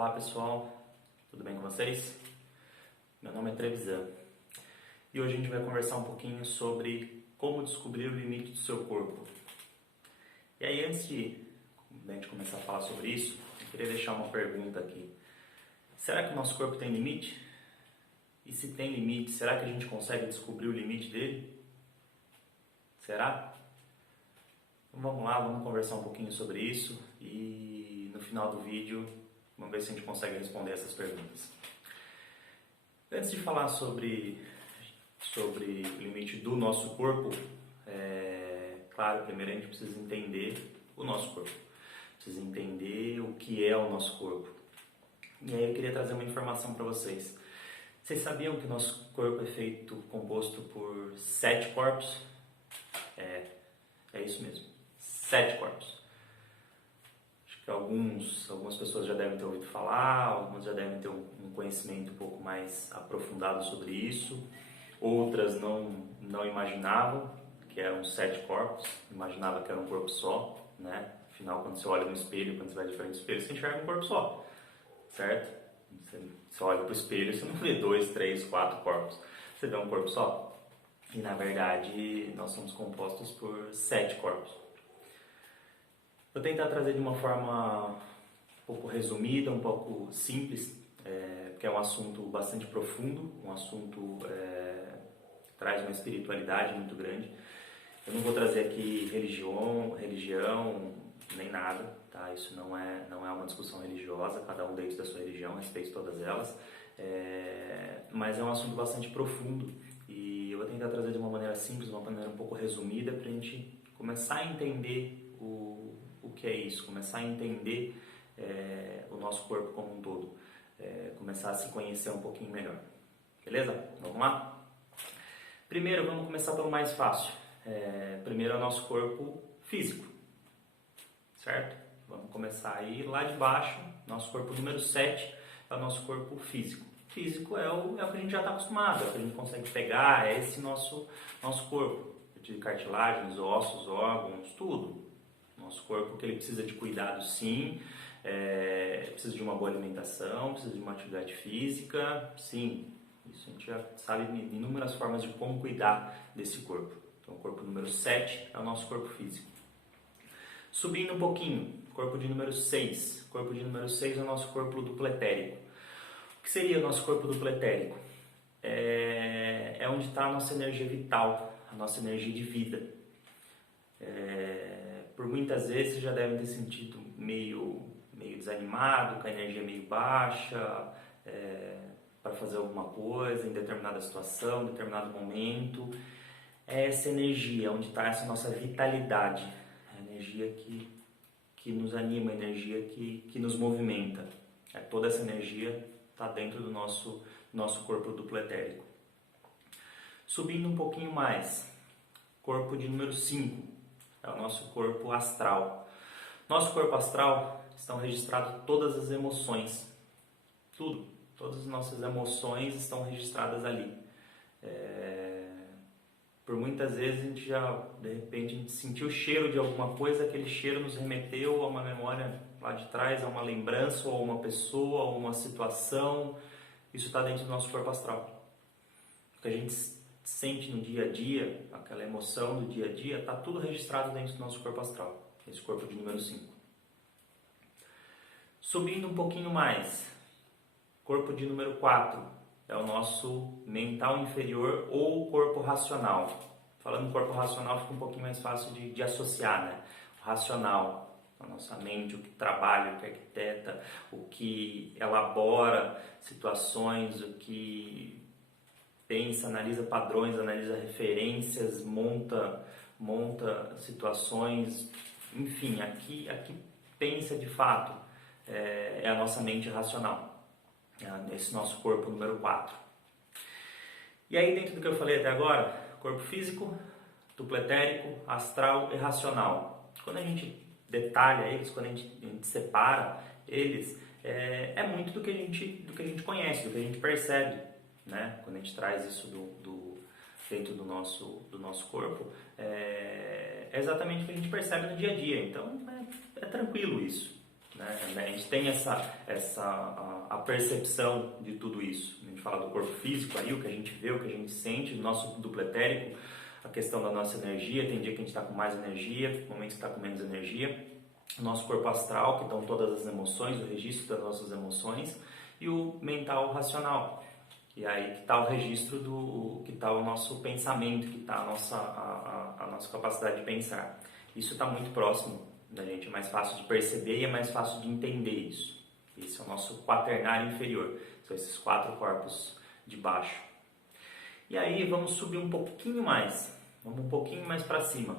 Olá pessoal, tudo bem com vocês? Meu nome é Trevisan e hoje a gente vai conversar um pouquinho sobre como descobrir o limite do seu corpo. E aí, antes de a gente começar a falar sobre isso, eu queria deixar uma pergunta aqui. Será que o nosso corpo tem limite? E se tem limite, será que a gente consegue descobrir o limite dele? Será? Então vamos lá, vamos conversar um pouquinho sobre isso e no final do vídeo vamos ver se a gente consegue responder essas perguntas. Antes de falar sobre o limite do nosso corpo, claro, primeiro a gente precisa entender o nosso corpo. Precisa entender o que é o nosso corpo. E aí eu queria trazer uma informação para vocês. Vocês sabiam que o nosso corpo é composto por 7 corpos? É isso mesmo, 7 corpos. Acho que algumas pessoas já devem ter ouvido falar, algumas já devem ter um conhecimento um pouco mais aprofundado sobre isso. Outras não imaginavam que eram 7 corpos, imaginava que era um corpo só, né? Afinal, quando você olha no espelho, quando você vai de frente ao espelho, você enxerga um corpo só, certo? Você olha para o espelho, você não vê 2, 3, 4 corpos, você vê um corpo só. E na verdade, nós somos compostos por 7 corpos. Vou tentar trazer de uma forma um pouco resumida, um pouco simples, porque é um assunto bastante profundo, um assunto que traz uma espiritualidade muito grande. Eu não vou trazer aqui religião, nem nada, tá? Isso não é uma discussão religiosa, cada um dentro da sua religião, respeito todas elas, mas é um assunto bastante profundo e eu vou tentar trazer de uma maneira simples, de uma maneira um pouco resumida, para a gente começar a entender o que é isso, começar a entender o nosso corpo como um todo, começar a se conhecer um pouquinho melhor. Beleza? Vamos lá? Primeiro, vamos começar pelo mais fácil. Primeiro é o nosso corpo físico, certo? Vamos começar aí lá de baixo. Nosso corpo número 7 é o nosso corpo físico. Físico é o que a gente já está acostumado, é o que a gente consegue pegar, é esse nosso corpo, de cartilagens, ossos, órgãos, tudo. Nosso corpo que ele precisa de cuidado, sim, precisa de uma boa alimentação, precisa de uma atividade física, sim. Isso a gente já sabe de inúmeras formas de como cuidar desse corpo. Então, o corpo número 7 é o nosso corpo físico. Subindo um pouquinho, corpo de número 6. Corpo de número 6 é o nosso corpo dupletérico. O que seria o nosso corpo dupletérico? É onde está a nossa energia vital, a nossa energia de vida. Por muitas vezes vocês já devem ter sentido meio desanimado, com a energia meio baixa, para fazer alguma coisa em determinada situação, em determinado momento. É essa energia, onde está essa nossa vitalidade, a energia que nos anima, a energia que nos movimenta. Toda essa energia está dentro do nosso corpo dupletérico. Subindo um pouquinho mais, corpo de número 5, é o nosso corpo astral. Nosso corpo astral estão registradas todas as emoções, tudo, todas as nossas emoções estão registradas ali. Por muitas vezes a gente já, de repente, a gente sentiu o cheiro de alguma coisa, aquele cheiro nos remeteu a uma memória lá de trás, a uma lembrança, ou a uma pessoa, ou uma situação. Isso está dentro do nosso corpo astral. O que a gente sente no dia a dia, aquela emoção do dia a dia, está tudo registrado dentro do nosso corpo astral, esse corpo de número 5. Subindo um pouquinho mais, corpo de número 4. É o nosso mental inferior ou corpo racional. Falando em corpo racional fica um pouquinho mais fácil de associar, né? O racional, a nossa mente, o que trabalha, o que arquiteta, o que elabora situações, o que pensa, analisa padrões, analisa referências, monta situações, enfim, aqui pensa de fato, é a nossa mente racional. Esse nosso corpo número 4. E aí, dentro do que eu falei até agora, corpo físico, dupletérico, astral e racional. Quando a gente detalha eles, quando a gente separa eles, é muito do que a gente conhece, do que a gente percebe, né? Quando a gente traz isso dentro do nosso corpo, é exatamente o que a gente percebe no dia a dia. Então, é tranquilo isso. né? A gente tem a percepção de tudo isso. A gente fala do corpo físico aí, o que a gente vê, o que a gente sente, o nosso duplo etérico, a questão da nossa energia. Tem dia que a gente está com mais energia, momentos que está com menos energia. O nosso corpo astral, que estão todas as emoções, o registro das nossas emoções, e o mental racional. E aí que está o registro que está o nosso pensamento, que está a nossa capacidade de pensar. Isso está muito próximo da gente, é mais fácil de perceber e é mais fácil de entender isso. Esse é o nosso quaternário inferior, são esses 4 corpos de baixo. E aí vamos subir um pouquinho mais, vamos um pouquinho mais para cima,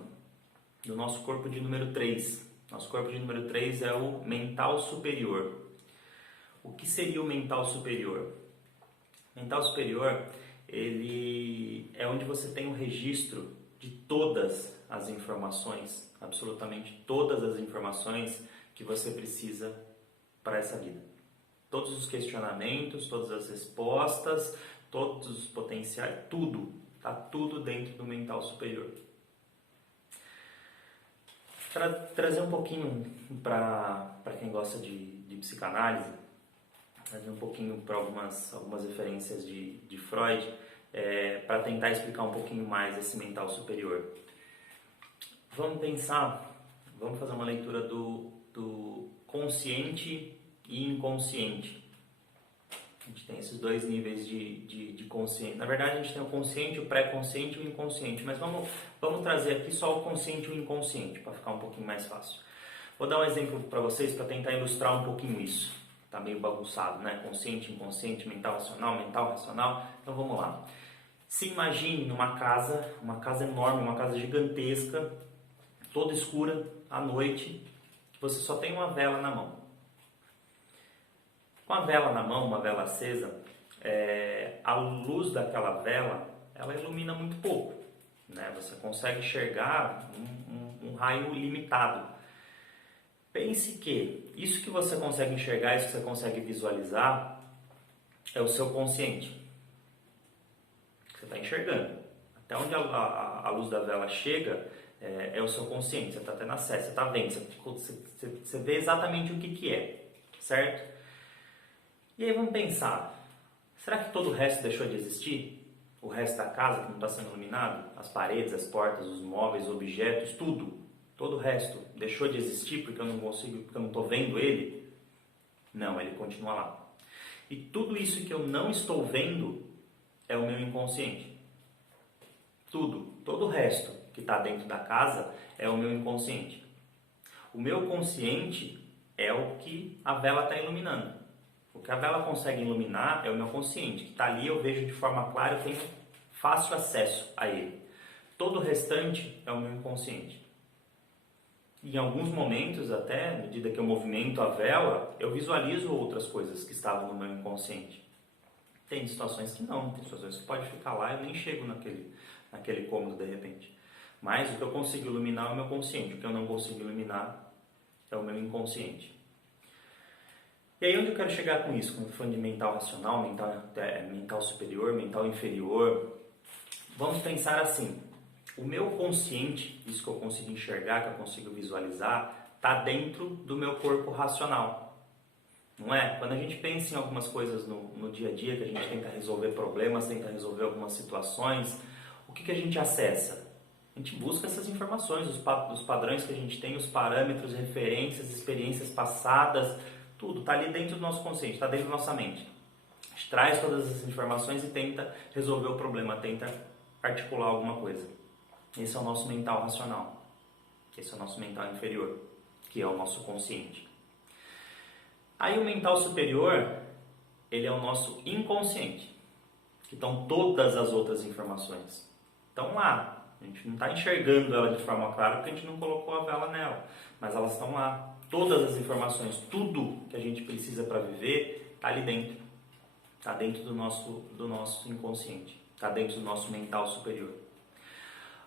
do nosso corpo de número 3. Nosso corpo de número 3 é o mental superior. O que seria o mental superior? Mental superior, ele é onde você tem o registro de todas as informações, absolutamente todas as informações que você precisa para essa vida. Todos os questionamentos, todas as respostas, todos os potenciais, tudo, está tudo dentro do mental superior. Para trazer um pouquinho para quem gosta de psicanálise, trazer um pouquinho para algumas referências de Freud, para tentar explicar um pouquinho mais esse mental superior. Vamos fazer uma leitura do consciente e inconsciente. A gente tem esses 2 níveis de consciente. Na verdade, a gente tem o consciente, o pré-consciente e o inconsciente, mas vamos trazer aqui só o consciente e o inconsciente, para ficar um pouquinho mais fácil. Vou dar um exemplo para vocês, para tentar ilustrar um pouquinho isso. Tá meio bagunçado, né? Consciente, inconsciente, mental racional. Então vamos lá. Se imagine numa casa, uma casa enorme, uma casa gigantesca, toda escura, à noite, você só tem uma vela na mão. Com a vela na mão, uma vela acesa, a luz daquela vela, ela ilumina muito pouco, né? Você consegue enxergar um raio limitado. Pense que isso que você consegue enxergar, isso que você consegue visualizar, é o seu consciente. Você está enxergando. Até onde a luz da vela chega, é o seu consciente. Você está tendo acesso, você está vendo, você vê exatamente o que é, certo? E aí vamos pensar, será que todo o resto deixou de existir? O resto da casa que não está sendo iluminado? As paredes, as portas, os móveis, objetos, tudo. Todo o resto deixou de existir porque eu não consigo, porque eu não estou vendo ele? Não, ele continua lá. E tudo isso que eu não estou vendo é o meu inconsciente. Todo o resto que está dentro da casa é o meu inconsciente. O meu consciente é o que a vela está iluminando. O que a vela consegue iluminar é o meu consciente, que está ali, eu vejo de forma clara, eu tenho fácil acesso a ele. Todo o restante é o meu inconsciente. Em alguns momentos, até, à medida que eu movimento a vela, eu visualizo outras coisas que estavam no meu inconsciente. Tem situações que não, tem situações que pode ficar lá e eu nem chego naquele cômodo de repente. Mas o que eu consigo iluminar é o meu consciente, o que eu não consigo iluminar é o meu inconsciente. E aí onde eu quero chegar com isso? Quando eu falando de mental racional, mental superior, mental inferior, vamos pensar assim. O meu consciente, isso que eu consigo enxergar, que eu consigo visualizar, está dentro do meu corpo racional. Não é? Quando a gente pensa em algumas coisas no dia a dia, que a gente tenta resolver problemas, tenta resolver algumas situações, o que a gente acessa? A gente busca essas informações, os padrões que a gente tem, os parâmetros, referências, experiências passadas, tudo está ali dentro do nosso consciente, está dentro da nossa mente. A gente traz todas essas informações e tenta resolver o problema, tenta articular alguma coisa. Esse é o nosso mental racional. Esse é o nosso mental inferior, que é o nosso consciente. Aí o mental superior, ele é o nosso inconsciente, que estão todas as outras informações. Estão lá. A gente não está enxergando ela de forma clara porque a gente não colocou a vela nela. Mas elas estão lá. Todas as informações, tudo que a gente precisa para viver, está ali dentro. Está dentro do nosso inconsciente. Está dentro do nosso mental superior.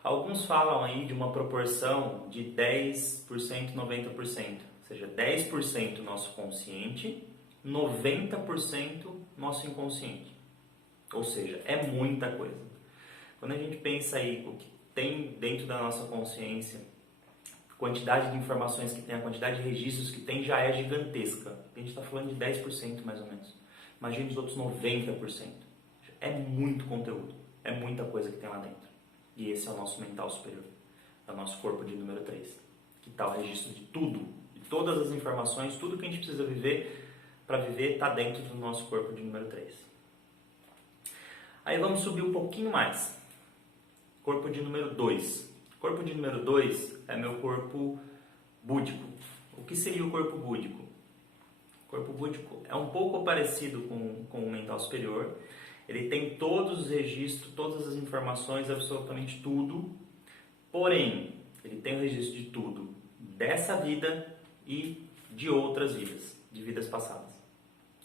Alguns falam aí de uma proporção de 10%, 90%. Ou seja, 10% nosso consciente, 90% nosso inconsciente. Ou seja, é muita coisa. Quando a gente pensa aí o que tem dentro da nossa consciência, quantidade de informações que tem, a quantidade de registros que tem já é gigantesca. A gente está falando de 10% mais ou menos. Imagina os outros 90%. É muito conteúdo, é muita coisa que tem lá dentro. E esse é o nosso mental superior, é o nosso corpo de número 3, que está o registro de tudo, de todas as informações, tudo que a gente precisa viver para viver está dentro do nosso corpo de número 3. Aí vamos subir um pouquinho mais. Corpo de número 2. Corpo de número 2 é meu corpo búdico. O que seria o corpo búdico? O corpo búdico é um pouco parecido com o mental superior. Ele tem todos os registros, todas as informações, absolutamente tudo. Porém, ele tem o registro de tudo dessa vida e de outras vidas, de vidas passadas.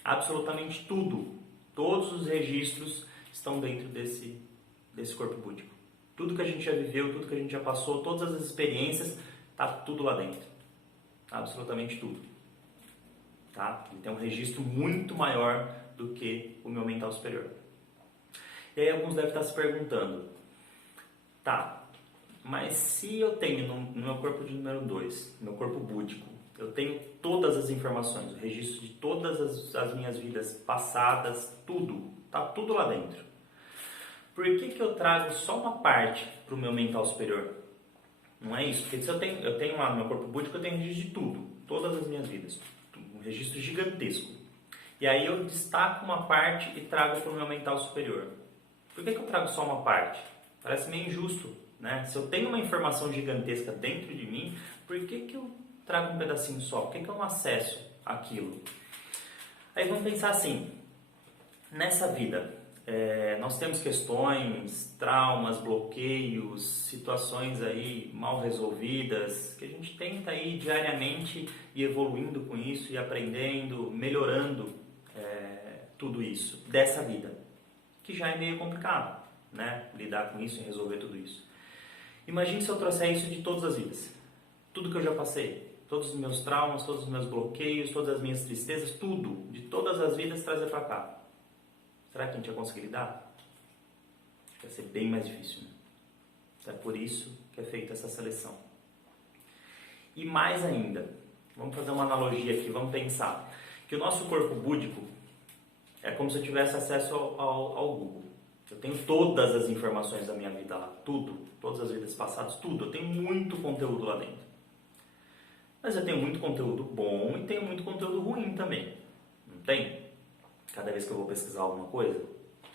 Absolutamente tudo. Todos os registros estão dentro desse corpo búdico. Tudo que a gente já viveu, tudo que a gente já passou, todas as experiências, está tudo lá dentro. Absolutamente tudo. Tá? Ele tem um registro muito maior do que o meu mental superior. E aí alguns devem estar se perguntando, tá, mas se eu tenho no meu corpo de número 2, no meu corpo búdico, eu tenho todas as informações, o registro de todas as minhas vidas passadas, tudo, tá tudo lá dentro. Por que eu trago só uma parte para o meu mental superior? Não é isso, porque se eu tenho lá no meu corpo búdico, eu tenho registro de tudo, todas as minhas vidas, um registro gigantesco. E aí eu destaco uma parte e trago para o meu mental superior. Por que eu trago só uma parte? Parece meio injusto, né? Se eu tenho uma informação gigantesca dentro de mim, por que eu trago um pedacinho só? Por que eu não acesso aquilo? Aí vamos pensar assim, nessa vida, nós temos questões, traumas, bloqueios, situações aí mal resolvidas, que a gente tenta aí diariamente ir evoluindo com isso, e aprendendo, melhorando tudo isso, dessa vida, que já é meio complicado, né? Lidar com isso e resolver tudo isso. Imagine se eu trouxer isso de todas as vidas, tudo que eu já passei, todos os meus traumas, todos os meus bloqueios, todas as minhas tristezas, tudo, de todas as vidas, trazer para cá. Será que a gente ia conseguir lidar? Acho que vai ser bem mais difícil, né? Então é por isso que é feita essa seleção. E mais ainda, vamos fazer uma analogia aqui, vamos pensar que o nosso corpo búdico é como se eu tivesse acesso ao Google. Eu tenho todas as informações da minha vida lá, tudo, todas as vidas passadas, tudo. Eu tenho muito conteúdo lá dentro. Mas eu tenho muito conteúdo bom e tenho muito conteúdo ruim também. Não tem? Cada vez que eu vou pesquisar alguma coisa.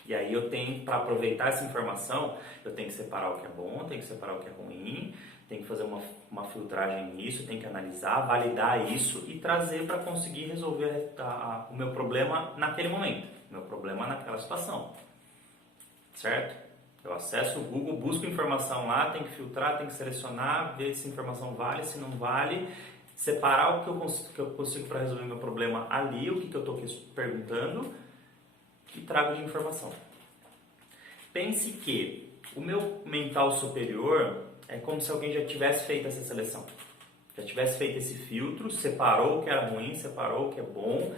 E aí eu tenho, para aproveitar essa informação, eu tenho que separar o que é bom, tenho que separar o que é ruim, tenho que fazer uma filtragem nisso, tenho que analisar, validar isso e trazer para conseguir resolver o meu problema naquele momento, o meu problema naquela situação. Certo? Eu acesso o Google, busco informação lá, tenho que filtrar, tenho que selecionar, ver se a informação vale, se não vale, separar o que eu consigo para resolver meu problema ali, o que eu estou perguntando, e trago de informação. Pense que o meu mental superior é como se alguém já tivesse feito essa seleção, já tivesse feito esse filtro, separou o que era ruim, separou o que é bom,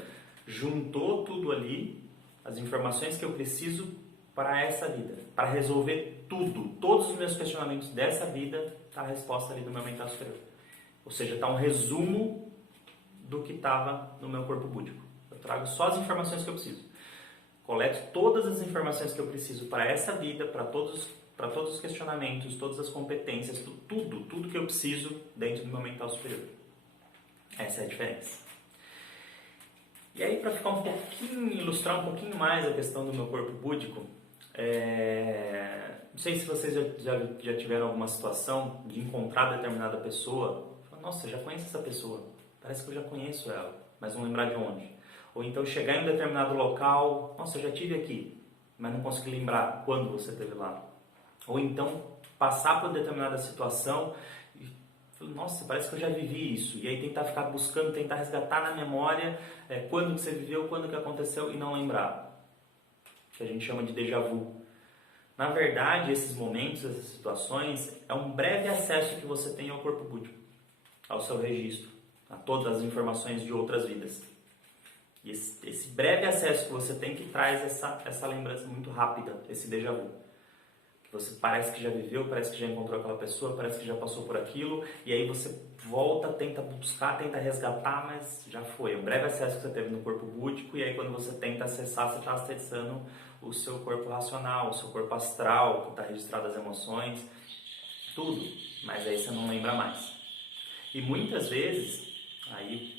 juntou tudo ali, as informações que eu preciso para essa vida, para resolver tudo, todos os meus questionamentos dessa vida, está a resposta ali do meu mental superior. Ou seja, está um resumo do que estava no meu corpo búdico. Eu trago só as informações que eu preciso. Coleto todas as informações que eu preciso para essa vida, para todos os questionamentos, todas as competências, tudo que eu preciso dentro do meu mental superior. Essa é a diferença. E aí, para ficar ilustrar um pouquinho mais a questão do meu corpo búdico, não sei se vocês já tiveram alguma situação de encontrar determinada pessoa. Nossa, eu já conheço essa pessoa, parece que eu já conheço ela, mas não lembrar de onde. Ou então chegar em um determinado local, nossa, eu já estive aqui, mas não consegui lembrar quando você esteve lá. Ou então passar por determinada situação e falar, nossa, parece que eu já vivi isso. E aí tentar buscando, tentar resgatar na memória quando que você viveu, quando que aconteceu e não lembrar. Que a gente chama de déjà vu. Na verdade, esses momentos, essas situações, é um breve acesso que você tem ao corpo búdico, ao seu registro, a todas as informações de outras vidas. E esse breve acesso que você tem que traz essa lembrança muito rápida, esse déjà vu. Que Você parece que já viveu, parece que já encontrou aquela pessoa, parece que já passou por aquilo, e aí você volta, tenta buscar, tenta resgatar, mas já foi. Um breve acesso que você teve no corpo búdico, e aí quando você tenta acessar, você está acessando o seu corpo racional, o seu corpo astral, que está registrado as emoções, tudo, mas aí você não lembra mais. E muitas vezes, aí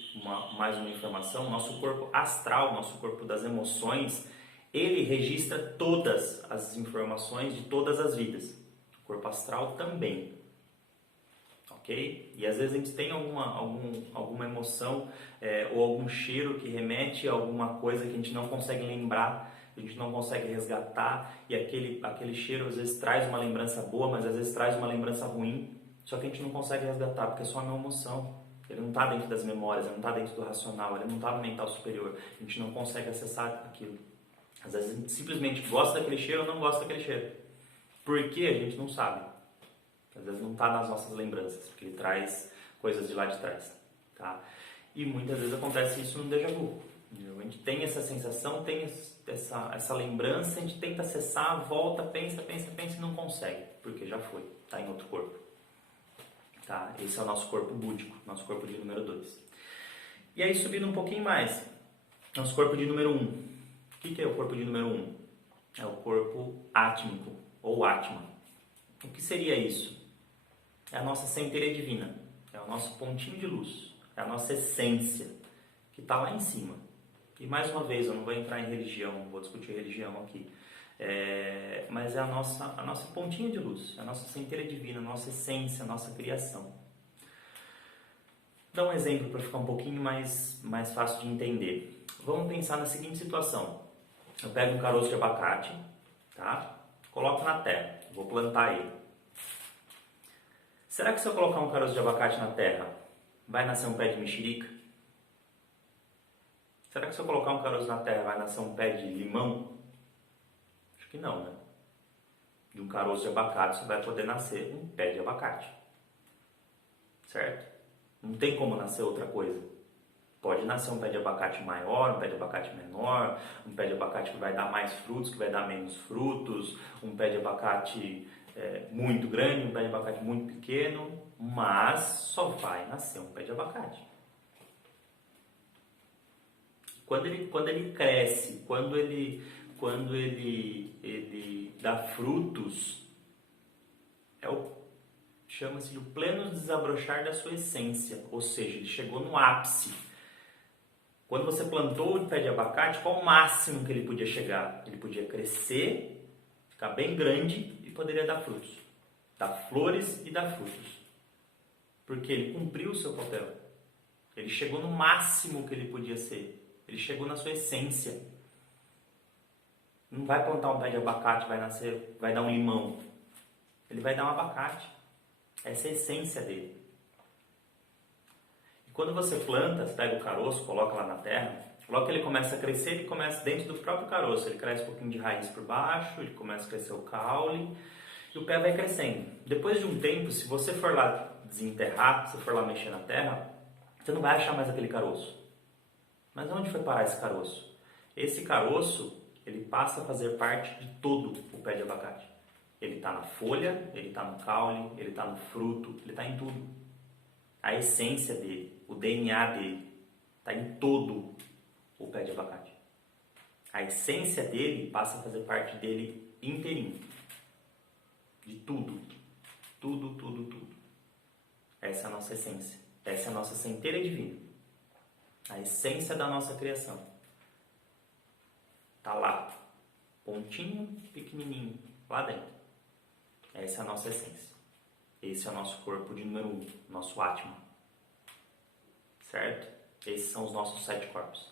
mais uma informação, o nosso corpo astral, nosso corpo das emoções, ele registra todas as informações de todas as vidas. O corpo astral também. Ok? E às vezes a gente tem alguma emoção ou algum cheiro que remete a alguma coisa que a gente não consegue lembrar, a gente não consegue resgatar, e aquele cheiro às vezes traz uma lembrança boa, mas às vezes traz uma lembrança ruim, só que a gente não consegue resgatar, porque é só uma emoção. Ele não está dentro das memórias, ele não está dentro do racional, ele não está no mental superior. A gente não consegue acessar aquilo. Às vezes a gente simplesmente gosta daquele cheiro ou não gosta daquele cheiro. Por quê? A gente não sabe. Às vezes não está nas nossas lembranças, porque ele traz coisas de lá de trás. Tá? E muitas vezes acontece isso no déjà vu. A gente tem essa sensação, tem essa lembrança, a gente tenta acessar, volta, pensa e não consegue, porque já foi, está em outro corpo. Tá? Esse é o nosso corpo búdico, nosso corpo de número 2. E aí subindo um pouquinho mais, nosso corpo de número 1. O que é o corpo de número 1? É o corpo átmico, ou átma. O que seria isso? É a nossa centelha divina, é o nosso pontinho de luz, é a nossa essência, que está lá em cima. E mais uma vez, eu não vou entrar em religião, não vou discutir religião aqui, mas é a nossa pontinha de luz, a nossa centelha divina, a nossa essência, a nossa criação. Vou dar um exemplo para ficar um pouquinho mais fácil de entender. Vamos pensar na seguinte situação. Eu pego um caroço de abacate, tá? Coloco na terra, vou plantar ele. Será que se eu colocar um caroço de abacate na terra, vai nascer um pé de mexerica? Será que se eu colocar um caroço na terra, vai nascer um pé de limão? Acho que não, né? De um caroço de abacate, só vai poder nascer um pé de abacate. Certo? Não tem como nascer outra coisa. Pode nascer um pé de abacate maior, um pé de abacate menor, um pé de abacate que vai dar mais frutos, que vai dar menos frutos, um pé de abacate muito grande, um pé de abacate muito pequeno, mas só vai nascer um pé de abacate. Quando ele cresce, quando ele dá frutos, chama-se de o pleno desabrochar da sua essência, ou seja, ele chegou no ápice. Quando você plantou o pé de abacate, qual o máximo que ele podia chegar? Ele podia crescer, ficar bem grande e poderia dar frutos. Dar flores e dar frutos. Porque ele cumpriu o seu papel. Ele chegou no máximo que ele podia ser. Ele chegou na sua essência. Não vai plantar um pé de abacate, vai nascer, vai dar um limão. Ele vai dar um abacate. Essa é a essência dele. E quando você planta, você pega o caroço, coloca lá na terra, logo que ele começa a crescer, ele começa dentro do próprio caroço. Ele cresce um pouquinho de raiz por baixo, ele começa a crescer o caule e o pé vai crescendo. Depois de um tempo, se você for lá desenterrar, se for lá mexer na terra, você não vai achar mais aquele caroço. Mas onde foi parar esse caroço? Esse caroço, ele passa a fazer parte de todo o pé de abacate. Ele está na folha, ele está no caule, ele está no fruto, ele está em tudo. A essência dele, o DNA dele, está em todo o pé de abacate. A essência dele passa a fazer parte dele inteirinho. De tudo. Tudo, tudo, tudo. Essa é a nossa essência. Essa é a nossa centelha divina. A essência da nossa criação. Está lá. Pontinho, pequenininho, lá dentro. Essa é a nossa essência. Esse é o nosso corpo de número 1, nosso Atma. Certo? Esses são os nossos 7 corpos.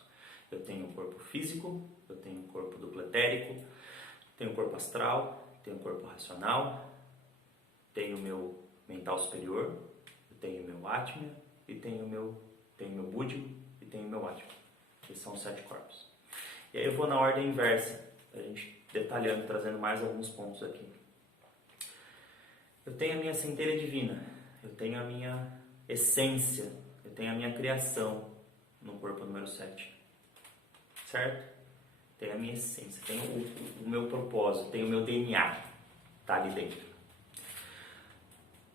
Eu tenho o corpo físico, eu tenho o corpo dupletérico, tenho o corpo astral, tenho o corpo racional, tenho o meu mental superior, eu tenho o meu Atma e tenho o meu búdico e tenho o meu Atma. Esses são os 7 corpos. E aí eu vou na ordem inversa, a gente detalhando, trazendo mais alguns pontos aqui. Eu tenho a minha centelha divina, eu tenho a minha essência, eu tenho a minha criação no corpo número 7. Certo? Tenho a minha essência, tenho o meu propósito, tenho o meu DNA. Tá ali dentro.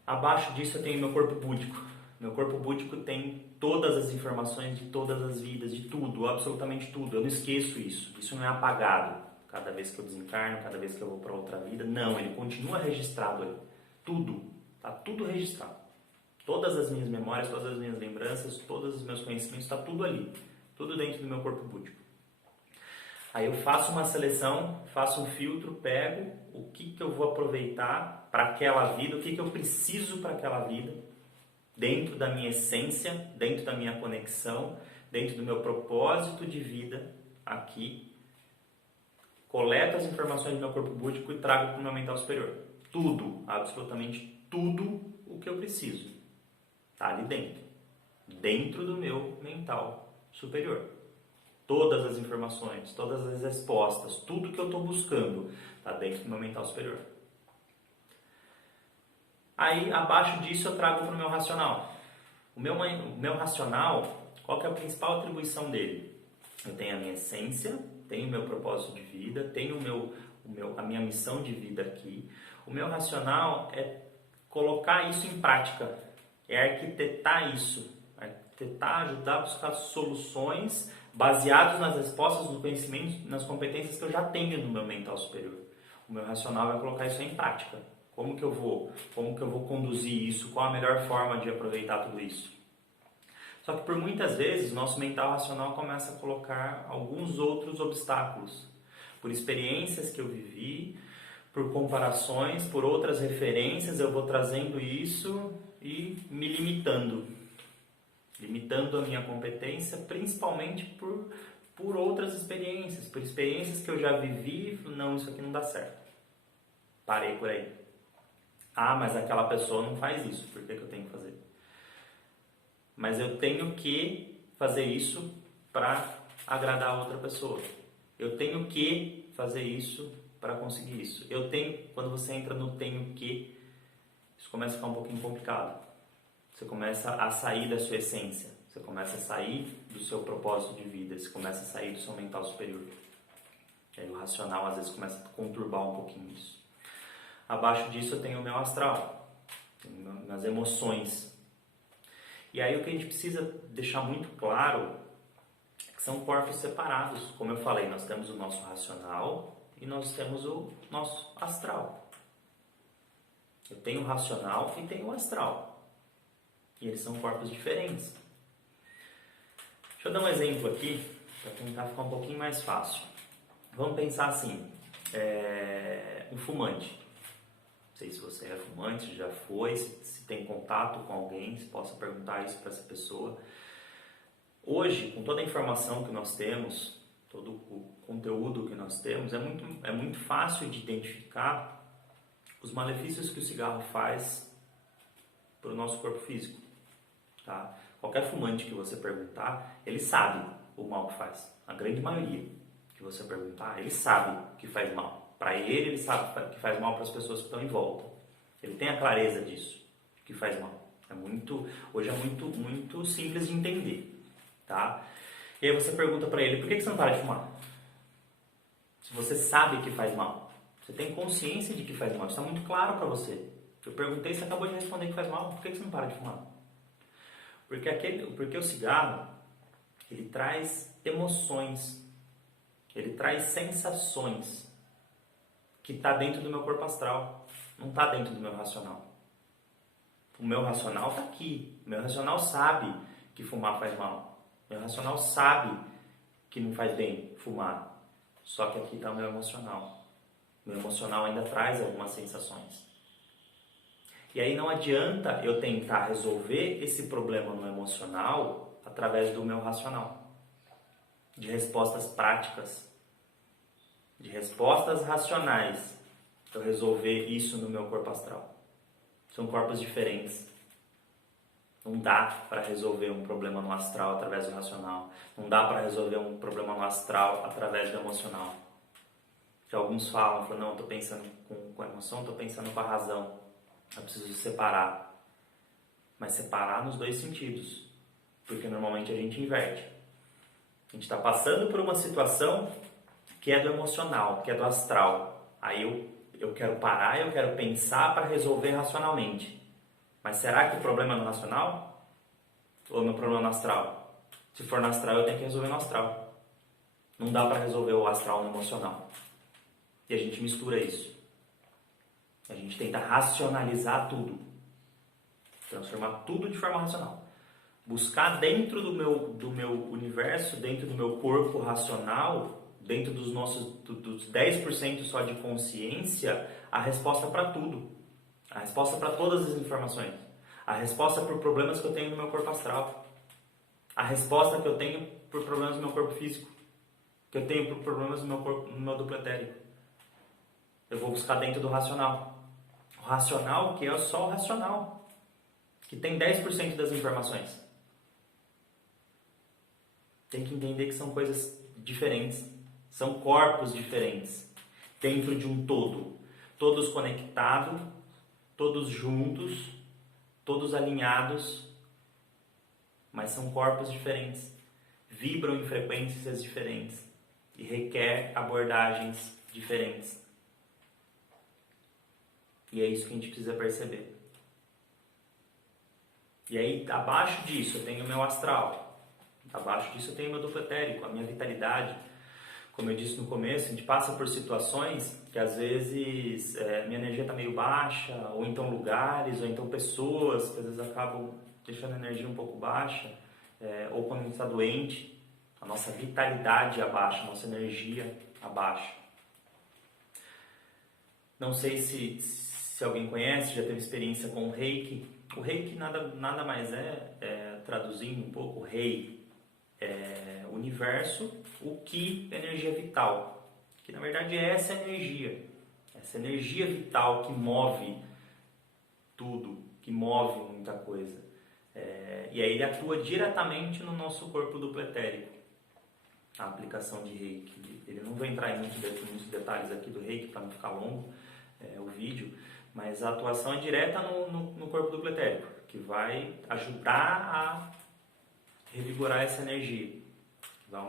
Abaixo disso eu tenho meu corpo búdico. Meu corpo búdico tem todas as informações de todas as vidas, de tudo, absolutamente tudo. Eu não esqueço isso. Isso não é apagado cada vez que eu desencarno, cada vez que eu vou para outra vida. Não, ele continua registrado ali. Tudo. Tá tudo registrado. Todas as minhas memórias, todas as minhas lembranças, todos os meus conhecimentos, está tudo ali. Tudo dentro do meu corpo búdico. Aí eu faço uma seleção, faço um filtro, pego o que eu vou aproveitar para aquela vida, o que eu preciso para aquela vida, dentro da minha essência, dentro da minha conexão, dentro do meu propósito de vida aqui. Coleto as informações do meu corpo búdico e trago para o meu mental superior. Tudo, absolutamente tudo o que eu preciso. Está ali dentro. Dentro do meu mental superior. Todas as informações, todas as respostas, tudo que eu estou buscando está dentro do meu mental superior. Aí, abaixo disso, eu trago para o meu racional. O meu racional, qual que é a principal atribuição dele? Eu tenho a minha essência, tenho o meu propósito de vida, tenho a minha missão de vida aqui. O meu racional é colocar isso em prática, é arquitetar isso, ajudar a buscar soluções baseados nas respostas, no conhecimento, nas competências que eu já tenho no meu mental superior. O meu racional vai colocar isso em prática. Como que eu vou conduzir isso? Qual a melhor forma de aproveitar tudo isso? Só que por muitas vezes, nosso mental racional começa a colocar alguns outros obstáculos. Por experiências que eu vivi, por comparações, por outras referências, eu vou trazendo isso e me limitando a minha competência, principalmente por outras experiências, por experiências que eu já vivi, não, isso aqui não dá certo. Parei por aí. Ah, mas aquela pessoa não faz isso, por que eu tenho que fazer? Mas eu tenho que fazer isso para agradar a outra pessoa. Eu tenho que fazer isso para conseguir isso. Quando você entra no tenho que, isso começa a ficar um pouquinho complicado. Você começa a sair da sua essência, você começa a sair do seu propósito de vida, você começa a sair do seu mental superior. E aí o racional às vezes começa a conturbar um pouquinho isso. Abaixo disso eu tenho o meu astral, tenho minhas emoções. E aí o que a gente precisa deixar muito claro é que são corpos separados. Como eu falei, nós temos o nosso racional e nós temos o nosso astral. Eu tenho o racional e tenho o astral. E eles são corpos diferentes. Deixa eu dar um exemplo aqui, para tentar ficar um pouquinho mais fácil. Vamos pensar assim, um fumante. Não sei se você é fumante, se já foi, se tem contato com alguém, se possa perguntar isso para essa pessoa. Hoje, com toda a informação que nós temos, todo o conteúdo que nós temos, é muito fácil de identificar os malefícios que o cigarro faz para o nosso corpo físico. Tá? Qualquer fumante que você perguntar, ele sabe o mal que faz. A grande maioria que você perguntar, ele sabe que faz mal. Para ele sabe que faz mal para as pessoas que estão em volta. Ele tem a clareza disso, que faz mal. Hoje é muito simples de entender. Tá? E aí você pergunta para ele, por que você não para de fumar? Se você sabe que faz mal, você tem consciência de que faz mal, isso está muito claro para você. Eu perguntei, você acabou de responder que faz mal, por que você não para de fumar? Porque o cigarro, ele traz emoções, ele traz sensações que está dentro do meu corpo astral, não está dentro do meu racional. O meu racional está aqui, o meu racional sabe que fumar faz mal, o meu racional sabe que não faz bem fumar, só que aqui está o meu emocional. O meu emocional ainda traz algumas sensações. E aí não adianta eu tentar resolver esse problema no emocional através do meu racional. De respostas práticas. De respostas racionais. Eu resolver isso no meu corpo astral. São corpos diferentes. Não dá para resolver um problema no astral através do racional. Não dá para resolver um problema no astral através do emocional. Que alguns falam, não, estou pensando com a emoção, estou pensando com a razão. Eu preciso separar. Mas separar nos dois sentidos. Porque normalmente a gente inverte. A gente está passando por uma situação que é do emocional, que é do astral. Aí eu quero parar, eu quero pensar para resolver racionalmente. Mas será que o problema é no racional? Ou no problema no astral? Se for no astral, eu tenho que resolver no astral. Não dá para resolver o astral no emocional. E a gente mistura isso. A gente tenta racionalizar tudo. Transformar tudo de forma racional. Buscar dentro do meu universo, dentro do meu corpo racional, dentro dos 10% só de consciência, a resposta para tudo. A resposta para todas as informações. A resposta por problemas que eu tenho no meu corpo astral. A resposta que eu tenho por problemas no meu corpo físico. Que eu tenho por problemas no meu corpo, no meu duplo etérico. Eu vou buscar dentro do racional. O racional, que é só o racional. Que tem 10% das informações. Tem que entender que são coisas diferentes. São corpos diferentes. Dentro de um todo. Todos conectados. Todos juntos. Todos alinhados. Mas são corpos diferentes. Vibram em frequências diferentes. E requer abordagens diferentes. E é isso que a gente precisa perceber. E aí, abaixo disso, eu tenho o meu astral. Abaixo disso, eu tenho o meu duplo etérico, a minha vitalidade. Como eu disse no começo, a gente passa por situações que às vezes minha energia está meio baixa, ou então lugares, ou então pessoas que às vezes acabam deixando a energia um pouco baixa, ou quando a gente está doente, a nossa vitalidade abaixa, a nossa energia abaixa. Não sei se alguém conhece, já teve experiência com o Reiki. O Reiki nada mais traduzindo um pouco, Rei é universo, o Ki, energia vital. Que na verdade é essa energia vital que move tudo, que move muita coisa. E aí ele atua diretamente no nosso corpo duplo etérico. A aplicação de Reiki. Ele não vou entrar em muitos detalhes aqui do Reiki para não ficar longo o vídeo, mas a atuação é direta no corpo duplo etérico, que vai ajudar a revigorar essa energia, vai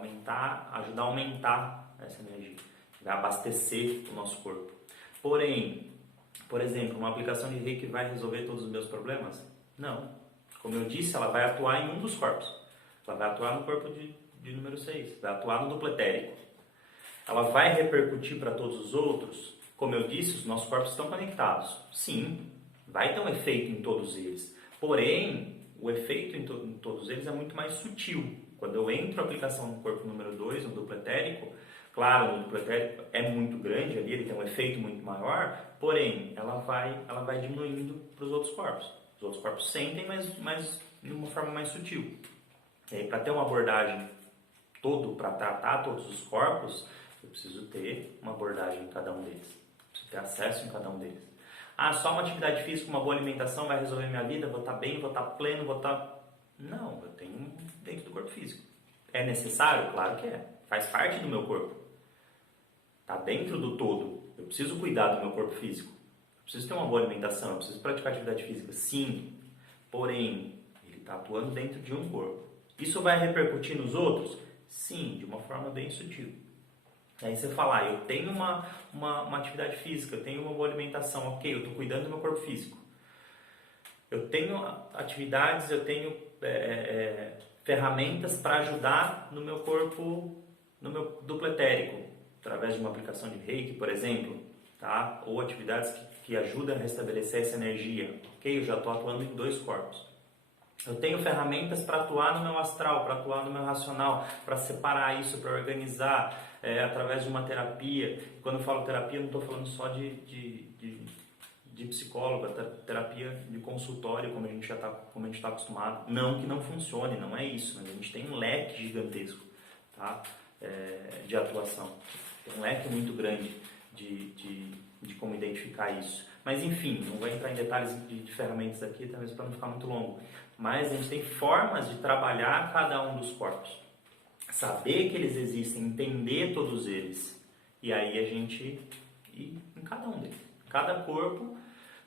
ajudar a aumentar essa energia, vai abastecer o nosso corpo. Porém, por exemplo, uma aplicação de Reiki vai resolver todos os meus problemas? Não. Como eu disse, ela vai atuar em um dos corpos. Ela vai atuar no corpo de número 6, vai atuar no duplo etérico. Ela vai repercutir para todos os outros? Como eu disse, os nossos corpos estão conectados. Sim, vai ter um efeito em todos eles. Porém, o efeito em todos eles é muito mais sutil. Quando eu entro a aplicação no corpo número 2, no duplo etérico, claro, o duplo etérico é muito grande ali, ele tem um efeito muito maior, porém, ela vai diminuindo para os outros corpos. Os outros corpos sentem, mas de uma forma mais sutil. E aí, para ter uma abordagem para tratar todos os corpos, eu preciso ter uma abordagem em cada um deles. Preciso ter acesso em cada um deles. Só uma atividade física, uma boa alimentação vai resolver minha vida, vou estar bem, vou estar pleno, vou estar... Não, eu tenho dentro do corpo físico. É necessário? Claro que é. Faz parte do meu corpo. Está dentro do todo. Eu preciso cuidar do meu corpo físico. Eu preciso ter uma boa alimentação, eu preciso praticar atividade física. Sim. Porém, ele está atuando dentro de um corpo. Isso vai repercutir nos outros? Sim, de uma forma bem sutil. Aí você fala, eu tenho uma atividade física, eu tenho uma boa alimentação, ok, eu estou cuidando do meu corpo físico. Eu tenho atividades, eu tenho ferramentas para ajudar no meu corpo, no meu duplo etérico, através de uma aplicação de Reiki, por exemplo, tá? Ou atividades que ajudam a restabelecer essa energia. Ok, eu já estou atuando em 2 corpos. Eu tenho ferramentas para atuar no meu astral, para atuar no meu racional, para separar isso, para organizar através de uma terapia. Quando eu falo terapia, eu não estou falando só de psicólogo, terapia de consultório, como a gente está acostumado. Não que não funcione, não é isso, mas a gente tem um leque gigantesco, tá? De atuação. Tem um leque muito grande de como identificar isso. Mas enfim, não vou entrar em detalhes de ferramentas aqui, talvez para não ficar muito longo. Mas a gente tem formas de trabalhar cada um dos corpos. Saber que eles existem, entender todos eles. E aí a gente ir em cada um deles. Cada corpo,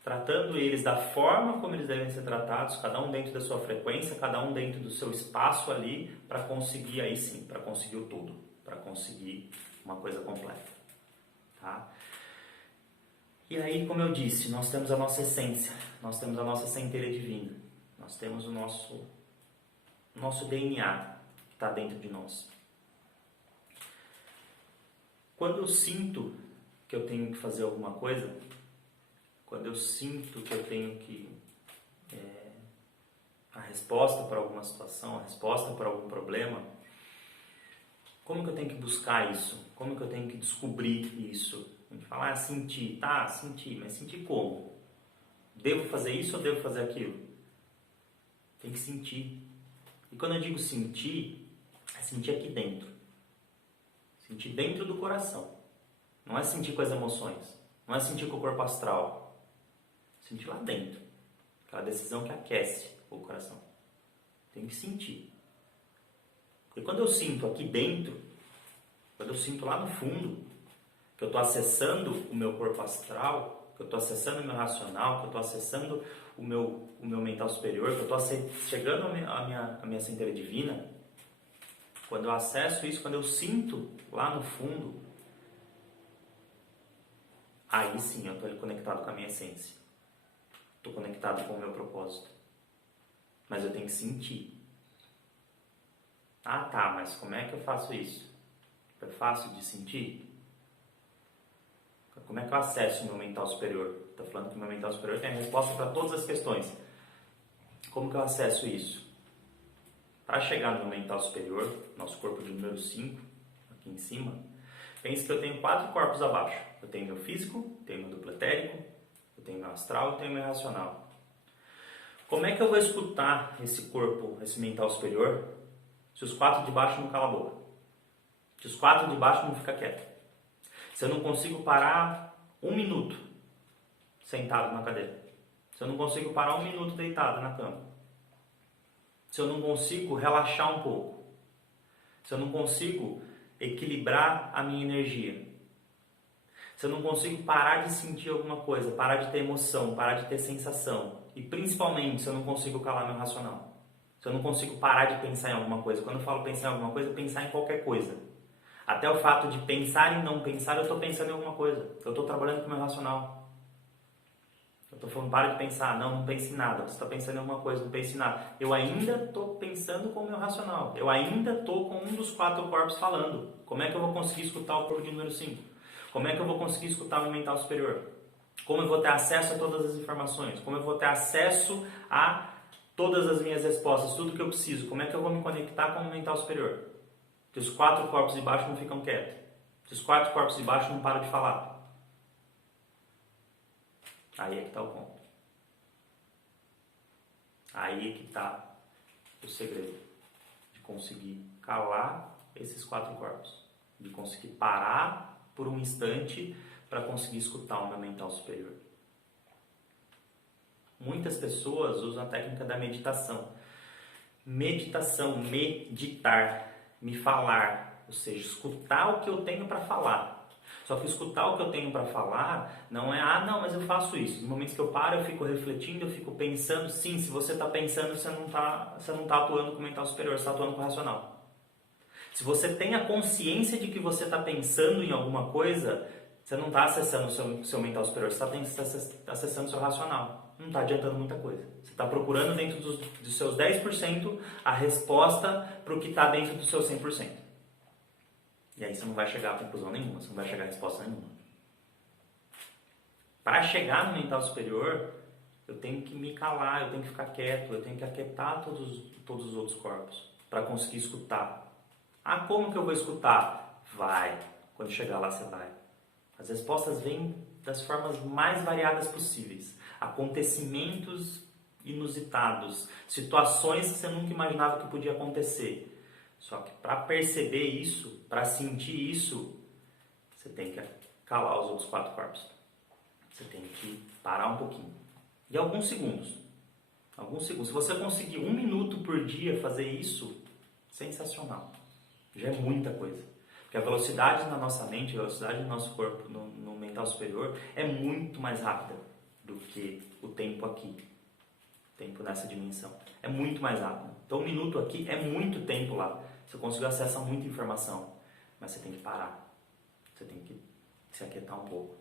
tratando eles da forma como eles devem ser tratados, cada um dentro da sua frequência, cada um dentro do seu espaço ali, para conseguir aí sim, para conseguir o todo, para conseguir uma coisa completa. Tá? E aí, como eu disse, nós temos a nossa essência, nós temos a nossa centelha divina, nós temos o nosso DNA que está dentro de nós. Quando eu sinto que eu tenho que fazer alguma coisa, quando eu sinto que eu tenho que a resposta para alguma situação, a resposta para algum problema, como que eu tenho que buscar isso? Como que eu tenho que descobrir isso? A gente fala, sentir, tá, sentir, mas sentir como? Devo fazer isso ou devo fazer aquilo? Tem que sentir. E quando eu digo sentir, é sentir aqui dentro. Sentir dentro do coração. Não é sentir com as emoções. Não é sentir com o corpo astral. Sentir lá dentro. Aquela decisão que aquece o coração. Tem que sentir. Porque quando eu sinto aqui dentro, quando eu sinto lá no fundo, que eu estou acessando o meu corpo astral, que eu estou acessando o meu racional, que eu estou acessando o meu mental superior, que eu estou chegando à minha centelha divina, quando eu acesso isso, quando eu sinto lá no fundo, aí sim eu estou conectado com a minha essência. Estou conectado com o meu propósito. Mas eu tenho que sentir. Ah, tá, mas como é que eu faço isso? É fácil de sentir? Como é que eu acesso o meu mental superior? Estou falando que o meu mental superior tem a resposta para todas as questões. Como que eu acesso isso? Para chegar no meu mental superior, nosso corpo de número 5, aqui em cima, pense que eu tenho 4 corpos abaixo. Eu tenho meu físico, tenho meu duplo etérico, eu tenho meu astral e tenho meu racional. Como é que eu vou escutar esse corpo, esse mental superior, se os 4 de baixo não calam a boca? Se os 4 de baixo não ficam quietos? Se eu não consigo parar 1 minuto sentado na cadeira? Se eu não consigo parar 1 minuto deitado na cama? Se eu não consigo relaxar um pouco? Se eu não consigo equilibrar a minha energia? Se eu não consigo parar de sentir alguma coisa, parar de ter emoção, parar de ter sensação? E principalmente se eu não consigo calar meu racional? Se eu não consigo parar de pensar em alguma coisa? Quando eu falo pensar em alguma coisa, pensar em qualquer coisa. Até o fato de pensar e não pensar, eu estou pensando em alguma coisa. Eu estou trabalhando com o meu racional. Eu estou falando, para de pensar. Não pense em nada. Você está pensando em alguma coisa, não pense em nada. Eu ainda estou pensando com o meu racional. Eu ainda estou com um dos 4 corpos falando. Como é que eu vou conseguir escutar o corpo de número 5? Como é que eu vou conseguir escutar o meu mental superior? Como eu vou ter acesso a todas as informações? Como eu vou ter acesso a todas as minhas respostas, tudo que eu preciso? Como é que eu vou me conectar com o mental superior? Se os 4 corpos de baixo não ficam quietos. Se os 4 corpos de baixo não param de falar. Aí é que está o ponto. Aí é que está o segredo. De conseguir calar esses 4 corpos. De conseguir parar por um instante para conseguir escutar o meu mental superior. Muitas pessoas usam a técnica da meditação. Meditação, meditar, me falar, ou seja, escutar o que eu tenho para falar. Só que escutar o que eu tenho para falar não é, não, mas eu faço isso. Nos momentos que eu paro, eu fico refletindo, eu fico pensando. Sim, se você está pensando, você não tá atuando com o mental superior, você está atuando com o racional. Se você tem a consciência de que você está pensando em alguma coisa, você não está acessando o seu mental superior, você está acessando o seu racional. Não está adiantando muita coisa. Você está procurando dentro dos seus 10% a resposta para o que está dentro do seu 100%. E aí você não vai chegar a conclusão nenhuma, você não vai chegar a resposta nenhuma. Para chegar no mental superior, eu tenho que me calar, eu tenho que ficar quieto, eu tenho que aquietar todos os outros corpos para conseguir escutar. Como que eu vou escutar? Vai. Quando chegar lá, você vai. As respostas vêm das formas mais variadas possíveis. Acontecimentos inusitados, situações que você nunca imaginava que podia acontecer. Só que para perceber isso, para sentir isso, você tem que calar os outros 4 corpos. Você tem que parar um pouquinho. E alguns segundos. Se você conseguir 1 minuto por dia fazer isso, sensacional. Já é muita coisa. Porque a velocidade na nossa mente, a velocidade do nosso corpo no mental superior é muito mais rápida do que o tempo aqui. O tempo nessa dimensão. É muito mais rápido. Então 1 minuto aqui é muito tempo lá. Você conseguiu acesso a muita informação. Mas você tem que parar. Você tem que se aquietar um pouco.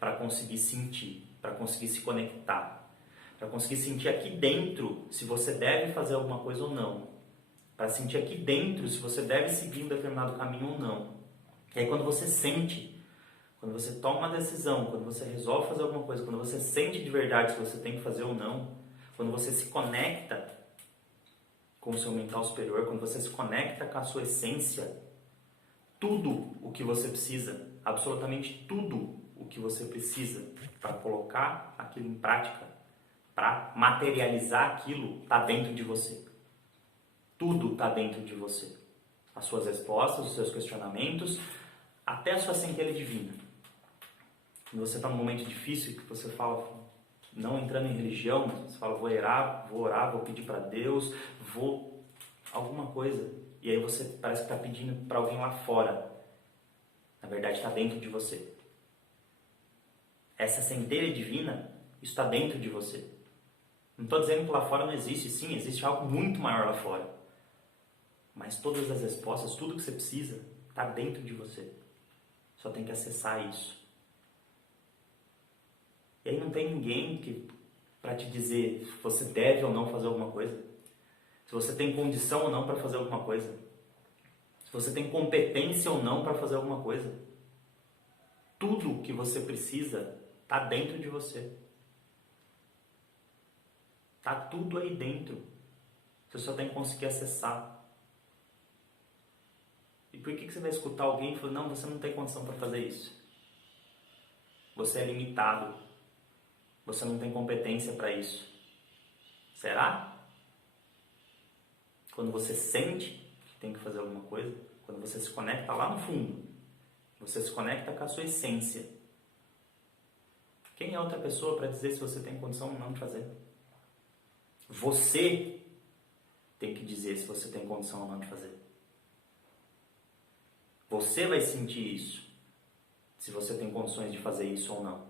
para conseguir sentir, para conseguir se conectar, para conseguir sentir aqui dentro se você deve fazer alguma coisa ou não, para sentir aqui dentro se você deve seguir um determinado caminho ou não. E aí quando você sente, quando você toma uma decisão, quando você resolve fazer alguma coisa, quando você sente de verdade se você tem que fazer ou não, quando você se conecta com o seu mental superior, quando você se conecta com a sua essência, tudo o que você precisa, absolutamente tudo o que você precisa para colocar aquilo em prática, para materializar aquilo, está dentro de você. Tudo está dentro de você. As suas respostas, os seus questionamentos, até a sua centelha divina. Quando você está num momento difícil, que você fala, não entrando em religião, mas você fala, vou orar, vou pedir para Deus, vou alguma coisa. E aí você parece que está pedindo para alguém lá fora. Na verdade, está dentro de você. Essa centelha divina, isso está dentro de você. Não estou dizendo que lá fora não existe. Sim, existe algo muito maior lá fora. Mas todas as respostas, tudo que você precisa, está dentro de você. Só tem que acessar isso. E aí não tem ninguém para te dizer se você deve ou não fazer alguma coisa. Se você tem condição ou não para fazer alguma coisa. Se você tem competência ou não para fazer alguma coisa. Tudo que você precisa está dentro de você. Está tudo aí dentro. Você só tem que conseguir acessar. E por que você vai escutar alguém e falar, não, você não tem condição para fazer isso? Você é limitado. Você não tem competência para isso. Será? Quando você sente que tem que fazer alguma coisa, quando você se conecta lá no fundo, você se conecta com a sua essência. Quem é outra pessoa para dizer se você tem condição ou não de fazer? Você tem que dizer se você tem condição ou não de fazer. Você vai sentir isso, se você tem condições de fazer isso ou não.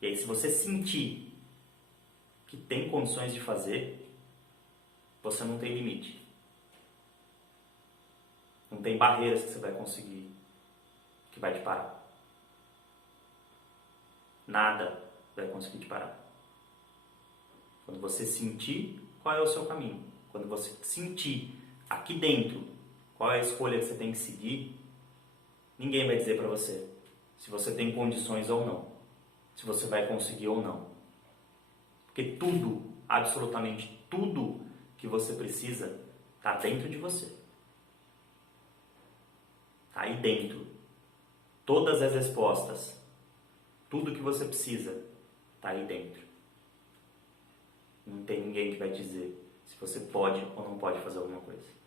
E aí, se você sentir que tem condições de fazer, você não tem limite. Não tem barreiras que você vai conseguir, que vai te parar. Nada vai conseguir te parar. Quando você sentir qual é o seu caminho, quando você sentir aqui dentro qual é a escolha que você tem que seguir, ninguém vai dizer para você se você tem condições ou não, se você vai conseguir ou não. Porque tudo, absolutamente tudo que você precisa está dentro de você. Está aí dentro. Todas as respostas, tudo que você precisa está aí dentro. Não tem ninguém que vai dizer se você pode ou não pode fazer alguma coisa.